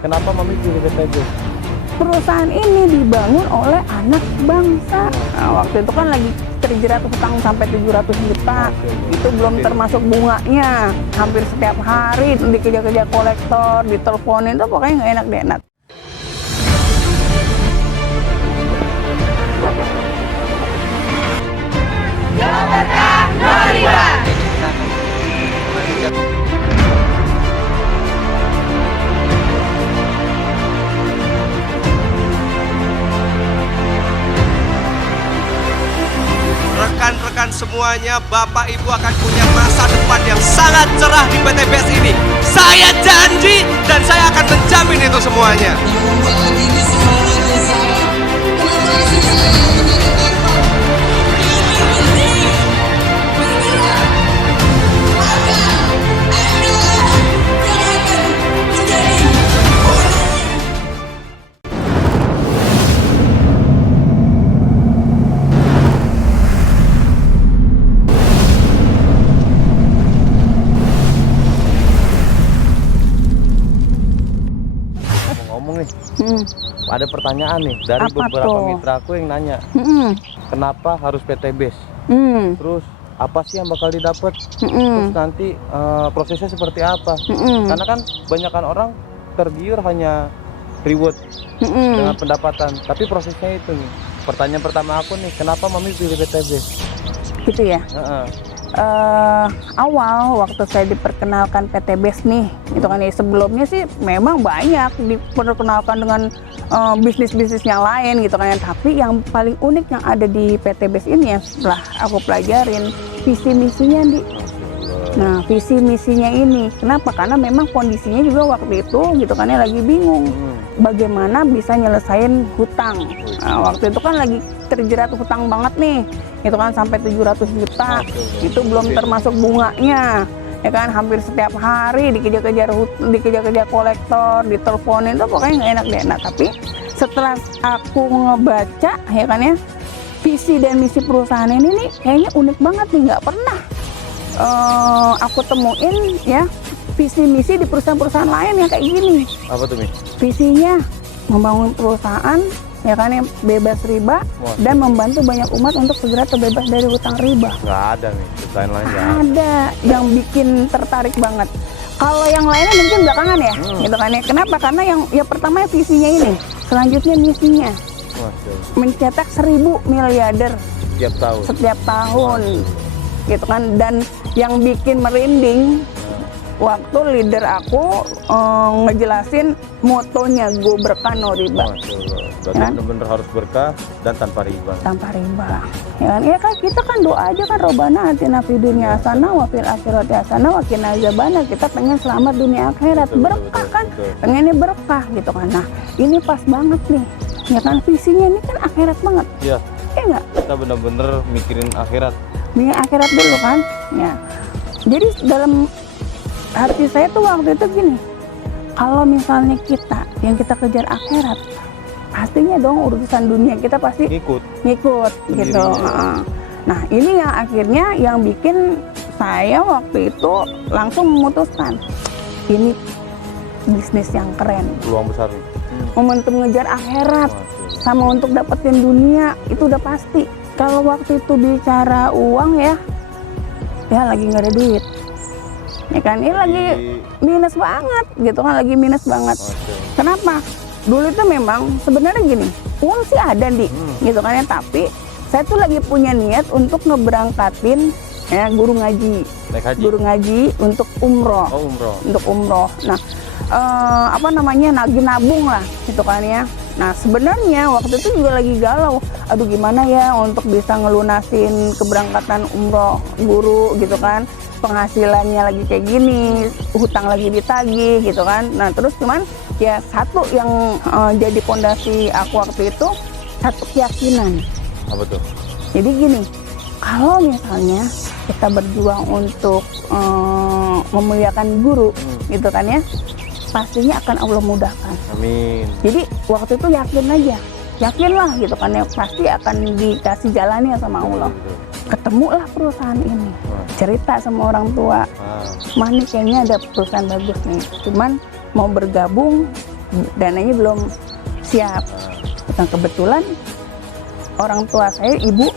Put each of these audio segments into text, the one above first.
kenapa Mami pilih PTB? Perusahaan ini dibangun oleh anak bangsa. Nah, waktu itu kan lagi terjerat hutang sampai 700 juta. Itu belum termasuk bunganya. Hampir setiap hari dikejar-kejar kolektor, diteleponin, tuh pokoknya nggak enak deh, Nat. Rekan-rekan semuanya, Bapak Ibu akan punya masa depan yang sangat cerah di PT BES ini. Saya janji dan saya akan menjamin itu semuanya. Ngomong nih, ada pertanyaan nih dari Apa beberapa tuh? mitra aku yang nanya, kenapa harus PT BES? Terus apa sih yang bakal didapat? Terus nanti prosesnya seperti apa? Karena kan kebanyakan orang tergiur hanya reward dengan pendapatan, tapi prosesnya itu nih. Pertanyaan pertama aku nih, kenapa Mami pilih PT BES? Gitu ya. Awal waktu saya diperkenalkan PT BES nih, itu kan ya, sebelumnya sih memang banyak diperkenalkan dengan bisnis-bisnis yang lain gitu kan, tapi yang paling unik yang ada di PT BES ini ya, setelah aku pelajarin visi misinya di. Nah, visi misinya ini kenapa? Karena memang kondisinya juga waktu itu gitu kan ya, lagi bingung bagaimana bisa nyelesain hutang. Nah, waktu itu kan lagi terjerat hutang banget nih, itu kan sampai 700 juta. Itu belum termasuk bunganya, ya kan, hampir setiap hari dikejar-kejar kolektor, diteleponin, tuh pokoknya nggak enak deh. Nah, tapi setelah aku ngebaca ya kan ya, visi dan misi perusahaan ini nih kayaknya unik banget nih, nggak pernah aku temuin ya visi misi di perusahaan-perusahaan lain yang kayak gini. Apa tuh, Mi? Visinya membangun perusahaan ya kan yang bebas riba dan membantu banyak umat untuk segera terbebas dari hutang riba. Nggak ada nih, desain lain nggak Ada yang bikin tertarik banget. Kalau yang lainnya mungkin belakangan ya, gitu kan ya. Kenapa? Karena yang pertama visinya ini, selanjutnya misinya mencetak 1000 miliarder setiap tahun, gitu kan. Dan yang bikin merinding waktu leader aku ngejelasin motonya, go berkah no riba. Berarti benar-benar harus berkah dan tanpa riba. Tanpa riba. Ya kan? Ya kan kita kan doa aja kan, Robana atina fid dunya hasanah wa fil akhirati hasanah wa qina azabannar. Kita pengen selamat dunia akhirat, berkah kan? Pengennya berkah gitu kan. Nah, ini pas banget nih. Ya kan, visinya ini kan akhirat banget. Iya. Iya enggak? Kita benar-benar mikirin akhirat. Mikirin akhirat dulu kan? Ya. Jadi dalam hati saya tuh waktu itu gini, kalau misalnya kita yang kita kejar akhirat, pastinya dong urusan dunia kita pasti ngikut gitu. Nah, ini yang akhirnya yang bikin saya waktu itu langsung memutuskan ini bisnis yang keren, Peluang besar nih. momentum ngejar akhirat sama untuk dapetin dunia itu udah pasti. Kalau waktu itu bicara uang ya lagi nggak ada duit. Ya kan, ini lagi minus banget gitu kan, lagi minus banget. Kenapa? Dulu itu memang sebenarnya gini, uang sih ada gitu kan ya, tapi saya tuh lagi punya niat untuk ngeberangkatin ya guru ngaji untuk umroh. Untuk umroh. Nah, nabung lah gitu kan ya. Nah, sebenarnya waktu itu juga lagi galau, aduh gimana ya untuk bisa ngelunasin keberangkatan umroh guru gitu kan, penghasilannya lagi kayak gini, hutang lagi ditagih gitu kan. Nah, terus cuman ya satu yang jadi pondasi aku waktu itu, satu keyakinan. Apa tuh? Jadi gini, kalau misalnya kita berjuang untuk memuliakan guru gitu kan ya, pastinya akan Allah mudahkan. Amin. Jadi waktu itu yakinlah gitu kan ya, pasti akan dikasih jalannya sama Allah. Ketemulah perusahaan ini, cerita sama orang tua, Mah nih kayaknya ada perusahaan bagus nih, cuman mau bergabung dananya belum siap. Nah, kebetulan orang tua saya, ibu,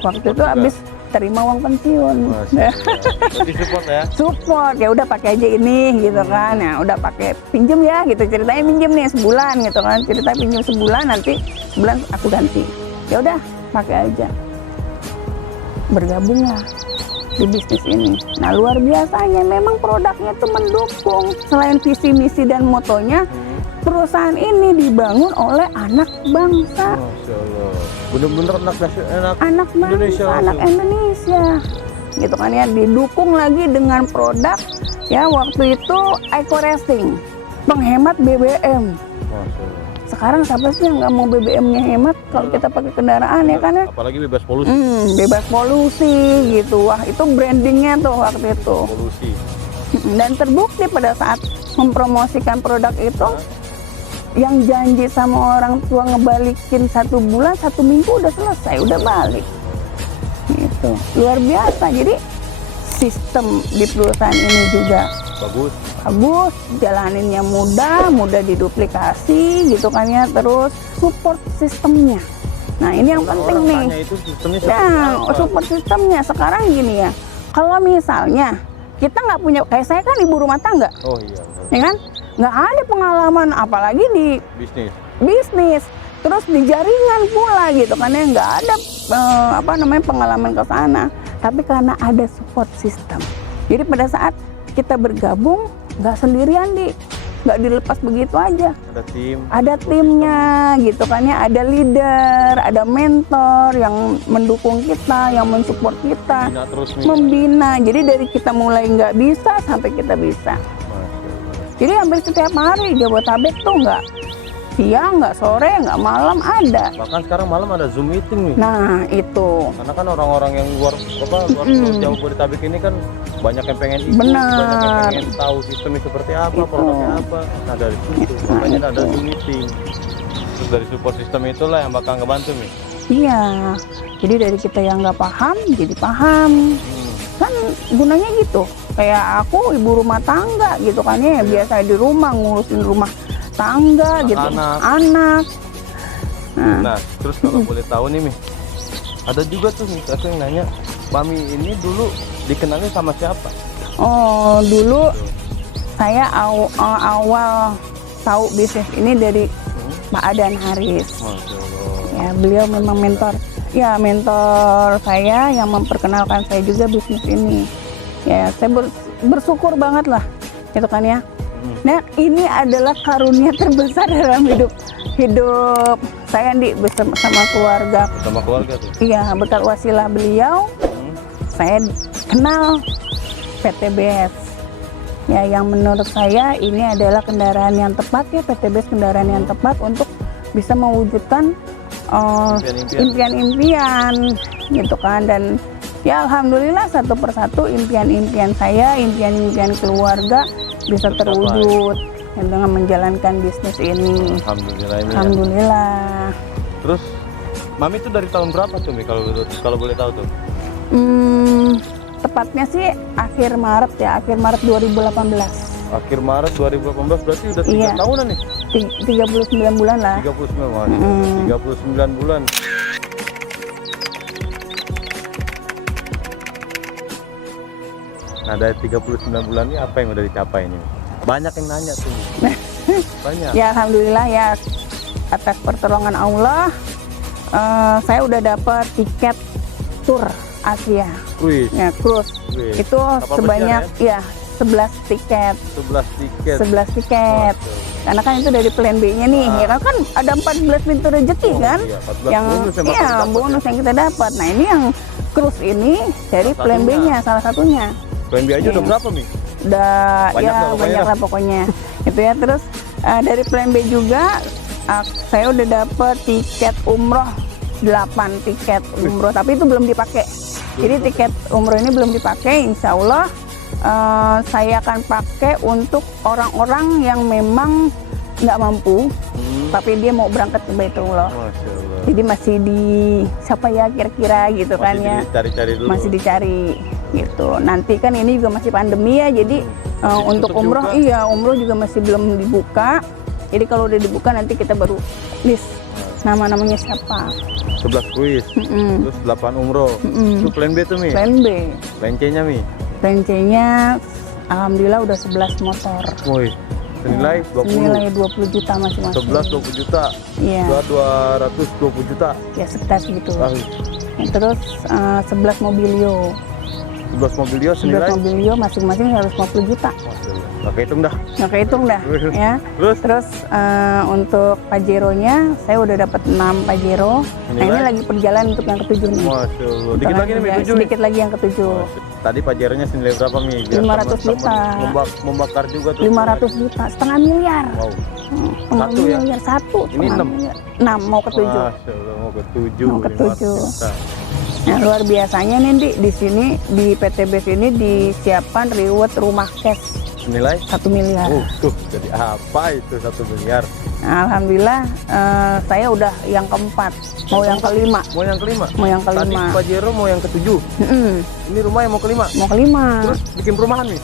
waktu itu juga. habis terima uang pensiun. Berarti support ya. Support, ya udah pakai aja ini gitu kan, ya udah pakai pinjem ya gitu, ceritanya pinjem nih sebulan gitu kan, cerita pinjem sebulan, nanti sebulan aku ganti, ya udah pakai aja. Bergabunglah di bisnis ini. Nah, luar biasanya memang produknya itu mendukung. Selain visi misi dan motonya, perusahaan ini dibangun oleh anak bangsa. Masya Allah. Bener-bener anak Anak Indonesia bangsa, anak langsung. Indonesia, gitu kan ya. Didukung lagi dengan produk ya, waktu itu Eco Racing, penghemat BBM. Masya Allah. Sekarang siapa sih yang nggak mau BBM-nya hemat kalau kita pakai kendaraan ya kan ya? Apalagi bebas polusi. Bebas polusi gitu. Wah, itu brandingnya tuh waktu itu. Polusi. Dan terbukti pada saat mempromosikan produk itu, yang janji sama orang tua ngebalikin 1 bulan, 1 minggu udah selesai, udah balik. Gitu. Luar biasa. Jadi sistem di perusahaan ini juga Bagus. bagus, jalaninnya mudah diduplikasi gitu kan ya, terus support sistemnya. Nah, ini yang penting Orang nih. tanya itu sistemnya seperti Nah, apa? support sistemnya sekarang gini ya. Kalau misalnya kita nggak punya, kayak saya kan ibu rumah tangga, Oh iya. Betul. ya kan, nggak ada pengalaman apalagi di Bisnis. bisnis, terus di jaringan pula gitu kan ya, nggak ada pengalaman ke sana. Tapi karena ada support system, jadi pada saat kita bergabung nggak sendirian nggak dilepas begitu aja. Ada tim. Ada timnya gitu kan ya, ada leader, ada mentor yang mendukung kita, yang mensupport kita, Bina terus nih. membina. Jadi dari kita mulai nggak bisa sampai kita bisa. Masya Allah. Jadi hampir setiap hari Jabodetabek tuh nggak siang, nggak sore, nggak malam ada. Bahkan sekarang malam ada Zoom meeting nih. Nah itu Karena kan orang-orang yang luar Jabodetabek ini kan banyak yang pengen ikut, Benar. banyak yang pengen tahu sistemnya seperti apa, Itu. produknya apa. Nah dari situ makanya ada Zoom meeting. Terus dari support system itulah yang bakal ngebantu nih. iya. Jadi dari kita yang nggak paham jadi paham. Kan gunanya gitu. Kayak aku ibu rumah tangga gitu kan ya, biasa di rumah ngurusin rumah tangga gitu, anak. Nah, terus kalau boleh tahu nih Mi, ada juga tuh nih aku yang nanya, Mami ini dulu dikenalnya sama siapa? Oh, dulu saya awal tahu bisnis ini dari Pak Adan Haris. Masya Allah. Ya, beliau memang mentor. Ya, mentor saya yang memperkenalkan saya juga bisnis ini. Ya, saya bersyukur banget lah, gitu kan ya. Nah, ini adalah karunia terbesar dalam hidup saya bersama keluarga. Sama keluarga tuh. Iya, berkat wasilah beliau, saya kenal PTBS. Ya, yang menurut saya ini adalah kendaraan yang tepat ya, PTBS kendaraan yang tepat untuk bisa mewujudkan impian-impian gitu kan. Dan ya alhamdulillah satu persatu impian-impian saya, impian-impian keluarga bisa terwujud dengan menjalankan bisnis ini. Alhamdulillah ini. Alhamdulillah. Terus Mami itu dari tahun berapa tuh Mi kalau boleh tahu tuh? Tepatnya sih akhir Maret ya, akhir Maret 2018. Akhir Maret 2018 berarti udah 3 Iya. tahunan nih. 39 bulan lah. 39 Masya Allah. 39 bulan. Nah dari 39 bulan ini apa yang udah dicapai nih? Banyak yang nanya tuh. Banyak. Ya alhamdulillah ya, atas pertolongan Allah saya udah dapat tiket tur Asia. Wih, Ya, cruise. wih. Itu Kapal sebanyak pesiar ya 11 tiket. 11 tiket. 11 tiket. Masya Karena kan itu dari plan B-nya nih, ya kan ada 14 pintu rezeki Allah. kan, Iya, 14 yang bonus yang bakal iya didapat bonus ya. yang kita dapat. Nah ini yang cruise ini dari Salah plan satunya. B-nya salah satunya. Plan B aja udah berapa Mi? Udah Banyak ya lah pokoknya banyak lah. lah pokoknya. Gitu ya. Terus dari plan B juga saya udah dapet tiket umroh 8 tiket umroh, tapi itu belum dipakai. Jadi tiket umroh ini belum dipakai. Insya Allah saya akan pakai untuk orang-orang yang memang nggak mampu, tapi dia mau berangkat ke Baitullah. Masya Allah. Jadi masih di siapa ya kira-kira gitu kan ya. Dicari-cari dulu. Masih dicari gitu. Nanti kan ini juga masih pandemi ya, jadi untuk tutup umroh juga. iya umroh juga masih belum dibuka. Jadi kalau udah dibuka nanti kita baru list nama-namanya siapa. 11 kuis, terus 8 umroh. Itu plan B tuh Mi. Plan B. Plan C-nya Mi. Plan C-nya alhamdulillah udah 11 motor. Woi, senilai 20. Senilai 20 juta masing-masing. 11 20 juta. Iya. 220 juta. Ya sekitar segitu. Ah, Terus 11 mobilio. 11 mobilio 11 senilai. mobilio masing-masing 150 juta. Nggak kehitung dah. Nggak kehitung dah ya. Terus untuk Pajero-nya saya udah dapat 6 Pajero. Nah ini lagi perjalanan untuk yang ketujuh nih. Masya Allah. Dikit lagi nih Mi, 7 Mi. Sedikit lagi yang ketujuh. Tadi Pajeronya senilai berapa Mi? Biar 500 juta. Membakar juga tuh. 500 juta, setengah miliar. Wow. Setengah Satu ya? miliar, satu. Ini 6. 6 mau ke 7. Masya Allah, mau ke 7. Mau ke 7. Nah, luar biasanya nih di sini di PTBes ini disiapkan reward rumah cash Senilai? 1 miliar. Tuh, jadi apa itu 1 miliar? Nah, alhamdulillah saya udah yang keempat, mau yang kelima. Mau yang kelima? Mau yang Tadi kelima. Pajero mau yang ke-7. Ini rumah yang mau kelima? Mau kelima. Terus bikin perumahan nih?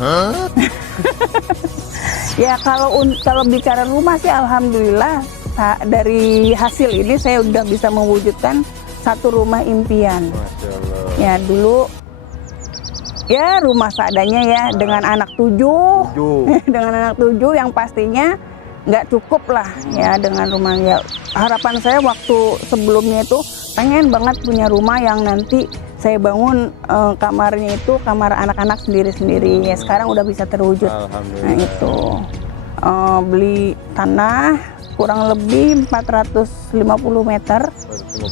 Ya kalau bicara rumah sih alhamdulillah dari hasil ini saya udah bisa mewujudkan satu rumah impian. Masya Allah. Ya dulu ya rumah seadanya ya dengan anak 7. Dengan anak 7 yang pastinya nggak cukup lah ya dengan rumah ya. Harapan saya waktu sebelumnya itu pengen banget punya rumah yang nanti saya bangun kamarnya itu kamar anak-anak sendiri-sendiri. Ya sekarang udah bisa terwujud. Alhamdulillah. Nah itu beli tanah kurang lebih 450 meter.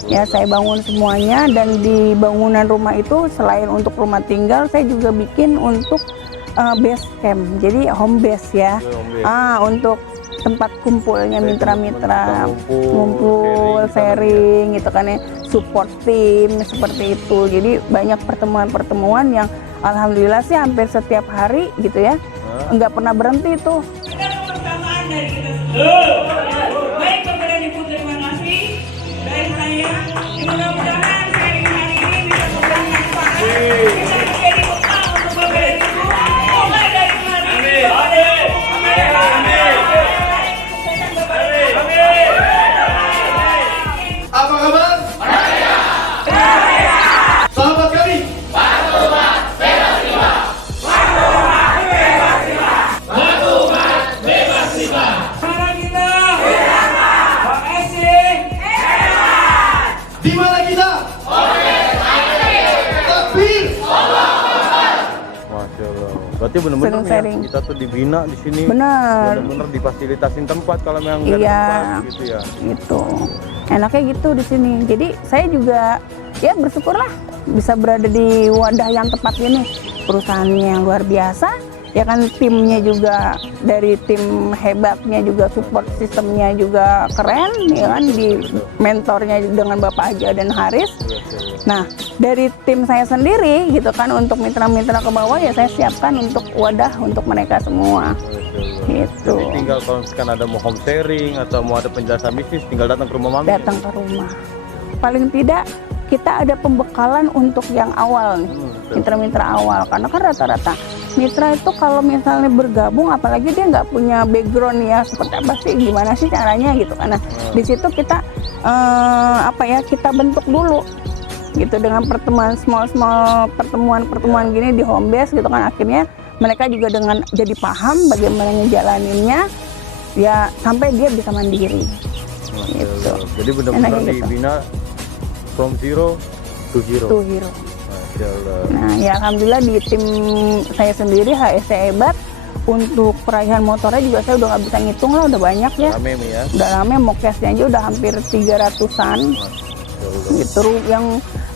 Ya saya bangun semuanya dan di bangunan rumah itu selain untuk rumah tinggal saya juga bikin untuk base camp. Jadi home base ya. Untuk tempat kumpulnya mitra-mitra, ngumpul, sharing gitu kan ya, support tim seperti itu. Jadi banyak pertemuan-pertemuan yang alhamdulillah sih hampir setiap hari gitu ya. Nggak pernah berhenti tuh. Kebersamaan dari kita baik kepada Ibu, terima kasih dari saya. Mudah-mudahan sharing hari ini bisa memberi manfaat, bisa menjadi bekal untuk Bapak dan Ibu mulai dari hari ini. Apa kabar? Sahabat kami. Mana kita? Pak Esi. Di mana kita? Takbir. Masya Allah. Berarti benar-benar Sering ya, sharing. kita tuh dibina di sini. Bener. Benar-benar difasilitasin tempat kalau memang nggak ada Iya. tempat gitu ya. Gitu. Enaknya gitu di sini. Jadi saya juga ya bersyukurlah bisa berada di wadah yang tepat ini. Perusahaannya yang luar biasa. Ya kan timnya juga dari tim hebatnya juga support sistemnya juga keren ya kan di mentornya dengan Bapak Haja dan Haris. Nah dari tim saya sendiri gitu kan untuk mitra-mitra ke bawah ya saya siapkan untuk wadah untuk mereka semua. Gitu. Jadi tinggal kalau misalkan ada mau home sharing atau mau ada penjelasan bisnis tinggal datang ke rumah Mami. Datang ke rumah. Paling tidak kita ada pembekalan untuk yang awal nih, mitra-mitra awal. Karena kan rata-rata mitra itu kalau misalnya bergabung, apalagi dia nggak punya background ya seperti apa sih, gimana sih caranya gitu. Karena di situ kita kita bentuk dulu gitu dengan pertemuan small pertemuan gini di home base gitu kan, akhirnya mereka juga dengan jadi paham bagaimana ngejalaninnya ya sampai dia bisa mandiri. Gitu. Jadi benar-benar Enaknya gitu. dibina from zero to hero. Tuh hero. Masya Allah. Nah ya alhamdulillah di tim saya sendiri HSC Hebat untuk perayaan motornya juga saya udah nggak bisa ngitung lah, udah banyak ya. Rame Mi ya. Udah rame, mokesnya aja udah hampir 300-an gitu. Yang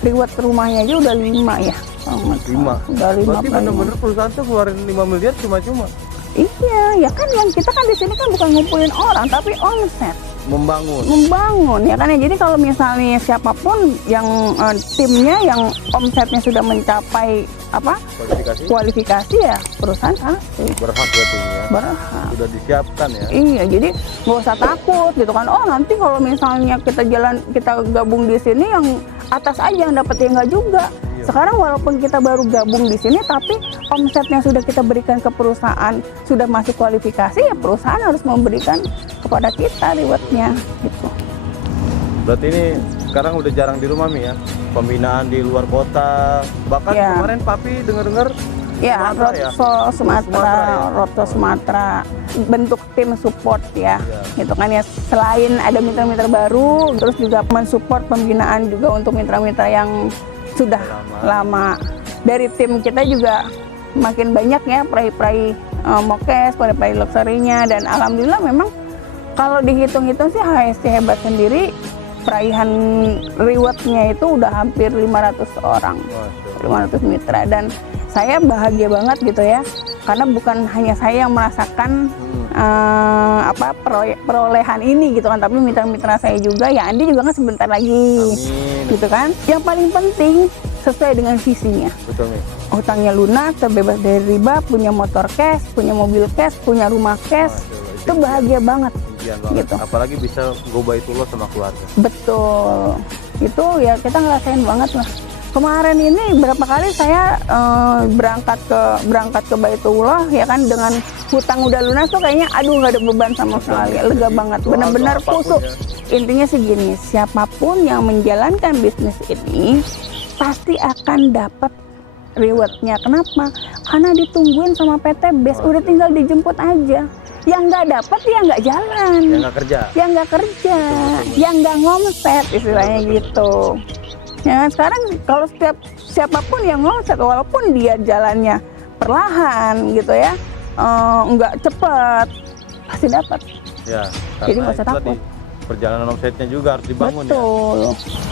reward rumahnya aja udah 5 ya. 5. Udah 5. Berarti benar-benar perusahaan tuh keluarin 5 miliar cuma-cuma. Iya, ya kan yang kita kan di sini kan bukan ngumpulin orang tapi omset. membangun ya kan ya. Jadi kalau misalnya siapapun yang timnya yang omsetnya sudah mencapai kualifikasi ya perusahaan pasti berhak berarti ya. Berhak. Sudah disiapkan ya. Iya, jadi nggak usah takut gitu kan. Oh nanti kalau misalnya kita gabung di sini yang atas aja yang dapat, ya nggak juga. Sekarang walaupun kita baru gabung di sini, tapi omsetnya sudah kita berikan ke perusahaan, sudah masuk kualifikasi, ya perusahaan harus memberikan kepada kita rewardnya gitu. Berarti ini sekarang udah jarang di rumah Mi ya? Pembinaan di luar kota. Bahkan Ya. kemarin Papi dengar-dengar Ya, Sumatera ya? Rotso Sumatera, ya? Rotso Sumatera, bentuk tim support ya, gitu kan ya. Selain ada mitra-mitra baru, terus juga mensupport pembinaan juga untuk mitra-mitra yang sudah lama. Dari tim kita juga makin banyak ya peraih-peraih Mokes, peraih-peraih luxury-nya, dan alhamdulillah memang kalau dihitung-hitung sih HSC Hebat sendiri peraihan rewardnya itu udah hampir 500 orang, 500 mitra, dan saya bahagia banget gitu ya, karena bukan hanya saya yang merasakan perolehan ini gitu kan, tapi mitra-mitra saya juga. Ya Andi juga kan sebentar lagi. Amin. Gitu kan. Yang paling penting sesuai dengan visinya. Betul Mi. Hutangnya lunas, terbebas dari riba, punya motor cash, punya mobil cash, punya rumah cash. Itu bahagia banget. Impian banget. Gitu. Apalagi bisa go by Tullah sama keluarga. Betul. Itu ya kita ngerasain banget lah. Kemarin ini berapa kali saya berangkat ke Baitullah ya kan, dengan hutang udah lunas tuh kayaknya aduh nggak ada beban sama sekali, lega banget, benar-benar kusuk. Intinya segini, siapapun yang menjalankan bisnis ini pasti akan dapat rewardnya. Kenapa? Karena ditungguin sama PT BES, udah tinggal dijemput aja. Yang nggak dapat ya nggak jalan, Yang nggak kerja. yang nggak kerja, yang nggak ngomset istilahnya gitu. Ya sekarang kalau siapapun yang ngomset, walaupun dia jalannya perlahan gitu ya, nggak cepat, pasti dapat. Ya. Jadi karena nggak usah itu takut. tadi, perjalanan omsetnya juga harus dibangun ya. Betul.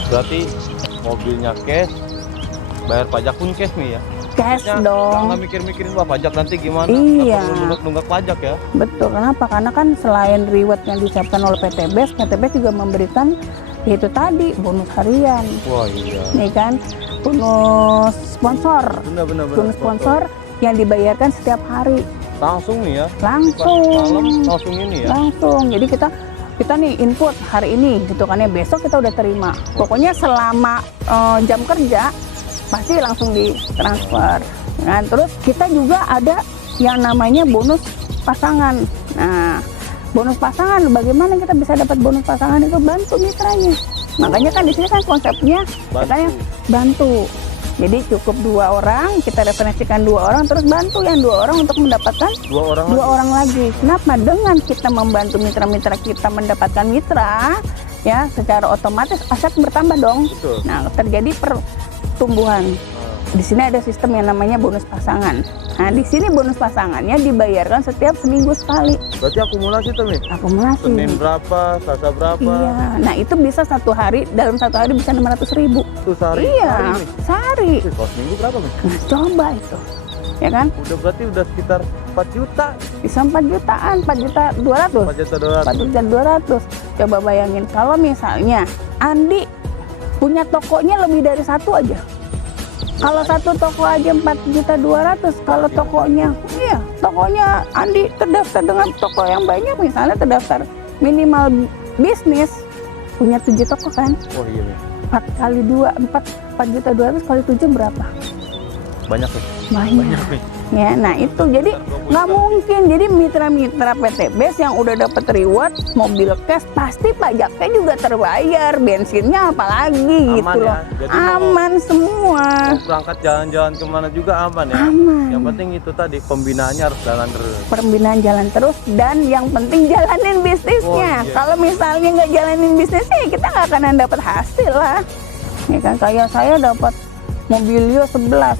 Berarti mobilnya cash, bayar pajak pun cash Mi ya. Cash Maksudnya dong. nggak mikir-mikirin wah pajak nanti gimana. Iya. Nggak perlu nunggak pajak ya. Betul. Kenapa? Karena kan selain reward yang disiapkan oleh PT BES juga memberikan itu tadi bonus harian, Wah iya. nih kan, bonus sponsor, Benar. bonus sponsor yang dibayarkan setiap hari, Langsung nih ya. langsung. Pas malam langsung ini ya. Langsung. Jadi kita nih input hari ini gitu kan ya, besok kita udah terima. Pokoknya selama jam kerja pasti langsung ditransfer. Nah, terus kita juga ada yang namanya bonus pasangan. Nah, bonus pasangan, bagaimana kita bisa dapat bonus pasangan itu? Bantu mitranya. Makanya kan di sini kan konsepnya katanya bantu. Jadi cukup 2 orang, kita referensikan 2 orang, terus bantu yang 2 orang untuk mendapatkan 2 orang lagi. Kenapa? Dengan kita membantu mitra-mitra kita mendapatkan mitra, ya secara otomatis aset bertambah dong. Betul. Nah, terjadi pertumbuhan. Di sini ada sistem yang namanya bonus pasangan. Nah, di sini bonus pasangannya dibayarkan setiap seminggu sekali. Berarti akumulasi tuh Mi. Akumulasi. Senin berapa, Selasa berapa? Iya. Nah, itu bisa dalam satu hari bisa 600.000. Itu sehari. Iya, Hari, Mi. sehari. Kalau seminggu berapa Mi? Nah, coba itu. Ya kan? Udah berarti udah sekitar 4 juta. Bisa 4 jutaan, 4.200.000. 4.200.000. 4.200.000. Coba bayangin kalau misalnya Andi punya tokonya lebih dari satu aja. Kalau satu toko aja 4.200.000, kalau tokonya Andi terdaftar dengan toko yang banyak, misalnya terdaftar minimal bisnis punya 7 toko kan, Oh iya Mi. 4.200.000 kali 7 berapa? Banyak Mi. Banyak. Mi. Ya, nah itu jadi nggak mungkin. Jadi mitra-mitra PT BES yang udah dapat reward mobil cash pasti pajaknya juga terbayar, bensinnya apalagi gitu ya. loh. Jadi Aman semua. Mau berangkat jalan-jalan kemana juga aman ya. Aman. Yang penting itu tadi pembinaannya harus jalan terus. Pembinaan jalan terus, dan yang penting jalanin bisnisnya. Oh, iya. Kalau misalnya nggak jalanin bisnisnya, ya kita nggak akan dapat hasil lah. Ya kan, kayak saya dapat Mobilio 11,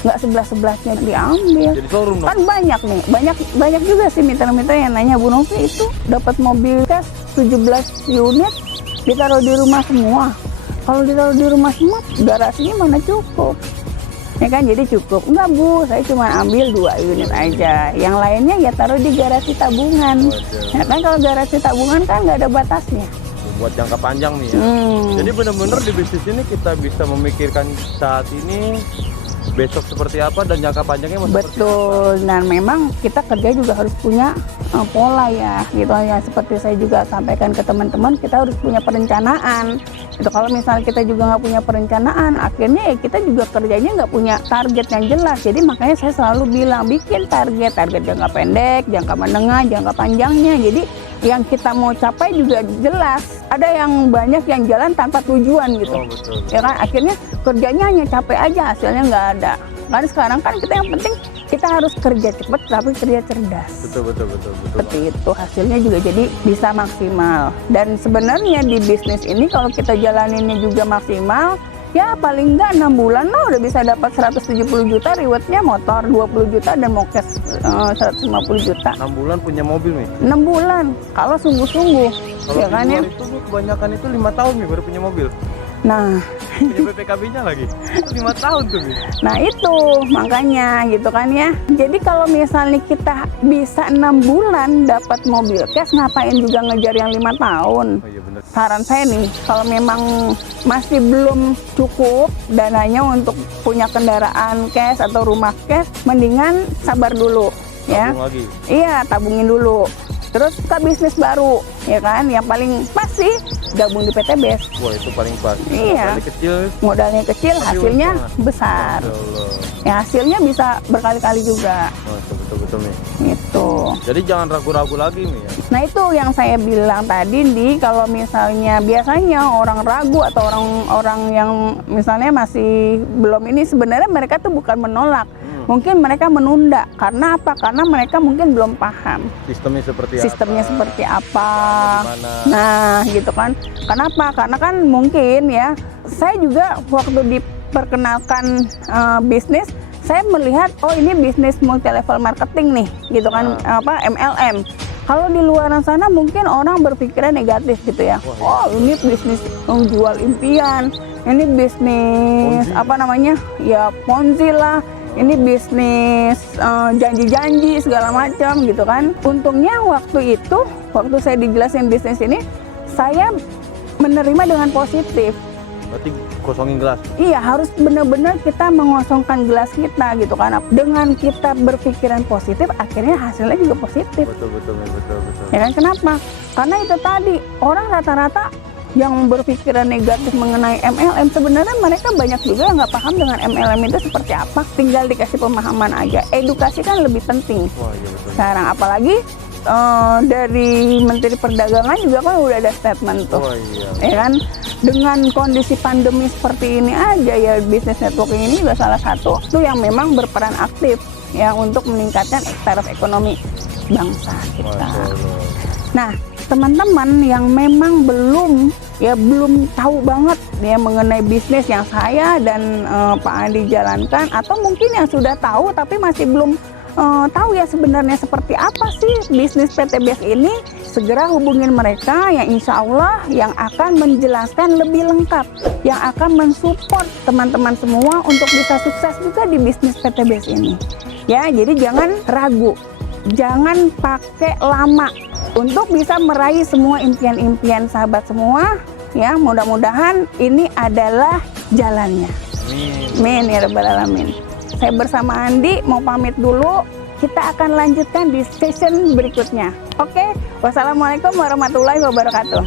nggak 11-11-nya diambil. Jadi showroom dong. Kan banyak nih, banyak juga sih mitra-mitra yang nanya, Bu Novi itu dapat mobil cash 17 unit ditaruh di rumah semua. Kalau ditaruh di rumah semua, garasinya mana cukup? Ya kan, jadi cukup. Enggak Bu, saya cuma ambil 2 unit aja. Yang lainnya ya taruh di garasi tabungan. Ya kan, kalau garasi tabungan kan nggak ada batasnya. Buat jangka panjang nih ya. Jadi benar-benar di bisnis ini kita bisa memikirkan saat ini besok seperti apa dan jangka panjangnya mau seperti apa. Betul. Dan memang kita kerja juga harus punya pola ya, gitu ya. Seperti saya juga sampaikan ke teman-teman, kita harus punya perencanaan. Itu kalau misalnya kita juga nggak punya perencanaan, akhirnya ya kita juga kerjanya nggak punya target yang jelas. Jadi makanya saya selalu bilang bikin target jangka pendek, jangka menengah, jangka panjangnya. Jadi yang kita mau capai juga jelas. Ada yang banyak yang jalan tanpa tujuan gitu. Oh, betul. Ya kan, akhirnya kerjanya hanya capek aja, hasilnya nggak ada. Kan sekarang kan kita yang penting kita harus kerja cepat tapi kerja cerdas. Betul. Seperti itu, hasilnya juga jadi bisa maksimal. Dan sebenarnya di bisnis ini kalau kita jalaninnya juga maksimal, ya paling nggak 6 bulan loh udah bisa dapat 170 juta, rewardnya motor 20 juta dan mau cash 150 juta. 6 bulan punya mobil nih. 6 bulan kalau sungguh-sungguh, Kalau ya di kan luar ya. itu nih, kebanyakan itu 5 tahun nih baru punya mobil. Nah, Punya BPKB-nya lagi. 5 tahun tuh nih. nah itu makanya gitu kan ya. Jadi kalau misalnya kita bisa 6 bulan dapat mobil cash, ngapain juga ngejar yang 5 tahun? Oh iya bener. Saran saya nih, kalau memang masih belum cukup dananya untuk punya kendaraan cash atau rumah cash, mendingan sabar dulu ya. Tabung lagi. Iya, tabungin dulu. Terus ke bisnis baru, ya kan? Yang paling pasti gabung di PT BES. Wah itu paling pas. Iya. Dari kecil. Modalnya kecil, Tapi hasilnya untung. besar. Masya Allah. Ya hasilnya bisa berkali-kali juga. Oh, betul nih. Gitu. Jadi jangan ragu-ragu lagi nih ya. Nah itu yang saya bilang tadi nih, kalau misalnya biasanya orang ragu atau orang-orang yang misalnya masih belum ini, sebenarnya mereka tuh bukan menolak. Mungkin mereka menunda. Karena apa? Karena mereka mungkin belum paham Sistemnya seperti sistemnya apa? seperti apa. Gimana? Nah, gitu kan. Kenapa? Karena kan mungkin ya, saya juga waktu diperkenalkan bisnis, saya melihat oh ini bisnis multi level marketing nih, gitu kan, apa MLM. Kalau di luar sana mungkin orang berpikiran negatif gitu ya. Oh, ini bisnis jual impian, ini bisnis Ponzi. apa namanya? Ya Ponzi lah. Ini bisnis janji-janji segala macam gitu kan. Untungnya waktu itu, waktu saya dijelasin bisnis ini, saya menerima dengan positif. Berarti kosongin gelas. Iya, harus benar-benar kita mengosongkan gelas kita gitu kan. Dengan kita berpikiran positif, akhirnya hasilnya juga positif. Betul. Ya kan, kenapa? Karena itu tadi, orang rata-rata yang berpikiran negatif mengenai MLM, sebenarnya mereka banyak juga yang nggak paham dengan MLM itu seperti apa. Tinggal dikasih pemahaman aja. Edukasi kan lebih penting. Wah iya betul. Sekarang apalagi dari Menteri Perdagangan juga kan udah ada statement tuh. Wah iya. Ya kan, dengan kondisi pandemi seperti ini aja ya, bisnis networking ini juga salah satu tuh yang memang berperan aktif ya untuk meningkatkan taraf ekonomi bangsa kita. Masya Allah. Nah, teman-teman yang memang belum tahu banget ya mengenai bisnis yang saya dan Pak Andi jalankan, atau mungkin yang sudah tahu tapi masih belum tahu ya sebenarnya seperti apa sih bisnis PT BES ini, segera hubungin mereka yang insya Allah yang akan menjelaskan lebih lengkap, yang akan mensupport teman-teman semua untuk bisa sukses juga di bisnis PT BES ini. Ya, jadi jangan ragu, jangan pakai lama untuk bisa meraih semua impian-impian sahabat semua. Ya, mudah-mudahan ini adalah jalannya. Amin ya rabbal alamin. Saya bersama Andi mau pamit dulu. Kita akan lanjutkan di session berikutnya. Oke, wassalamualaikum warahmatullahi wabarakatuh.